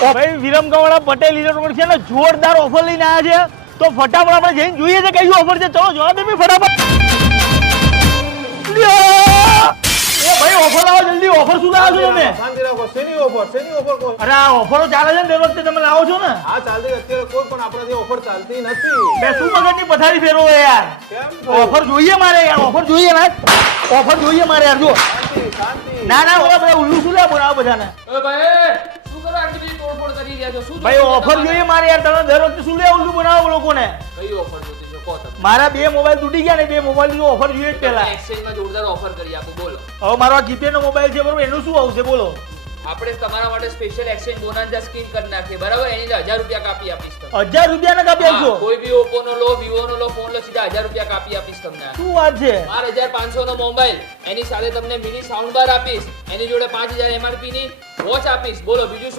ભાઈ વિરમગામવાળા પટેલ ઇલેક્ટ્રોનિક્સ છે ને જોરદાર ઓફર લઈને આવ્યા છે, તો ફટાફટ આપણે જઈને જોઈએ છે કયું ઓફર છે. ચલો જોવા દે ફટાફટ. એ ભાઈ ઓફર લાવો જલ્દી. ઓફર શું લાવો છો તમે? શાંતિ રાખો. શેની ઓફર કહો? અરે આ ઓફરો ચાલે છે ને દર વખતે તમે લાવો છો ને. આ ચાલતી અત્યારે કોઈ પણ આપણાથી ઓફર ચાલતી નથી. બે શું મગજની પથારી ફેરવો યાર. કેમ? ઓફર જોઈએ મારે યાર. ઓફર જોઈએ ને. ઓફર જોઈએ મારે યાર. જો શાંતિ. ના ના ઓલા બધા ઉલ્લુ શું લે બોલાવો બધાને. ભાઈ શું કરો આટલી બધી તોડફોડ કરી રહ્યા છો? શું ભાઈ ઓફર જોઈએ મારે યાર. તમે દર વખતે શું લે ઉલ્લુ બનાવો લોકોને. કઈ ઓફર જોતી છે કહો તમે? મારા 2 મોબાઈલ તૂટી ગયા ને 2 મોબાઈલ ઓફર જોઈએ જ પહેલા. એક્સચેન્જમાં જોરદાર ઓફર કરી આપો બોલો. હવે મારો આ જીપે નો મોબાઈલ છે બરોબર, એનું શું આવશે બોલો. આપણે તમારા માટે સ્પેશિયલ એક્સચેન્જ બોનાન્ઝા સ્કીમ કરી નાખીએ બરાબર. એની 1000 રૂપિયા કાપી આપીશ તમને. 1000 રૂપિયા ના કાપી હા, આપશો? કોઈ બી ઓપ્પો નો લો, વિવો નો લો, ફોન લો, સીધા 1000 રૂપિયા કાપી આપીશ તમને. શું વાત છે? 12500 નો મોબાઈલ, એની સાથે તમને મિની સાઉન્ડ બાર આપીશ, એની જોડે 5000 MRP ની વોચ આપીશ. બોલો બીજું શું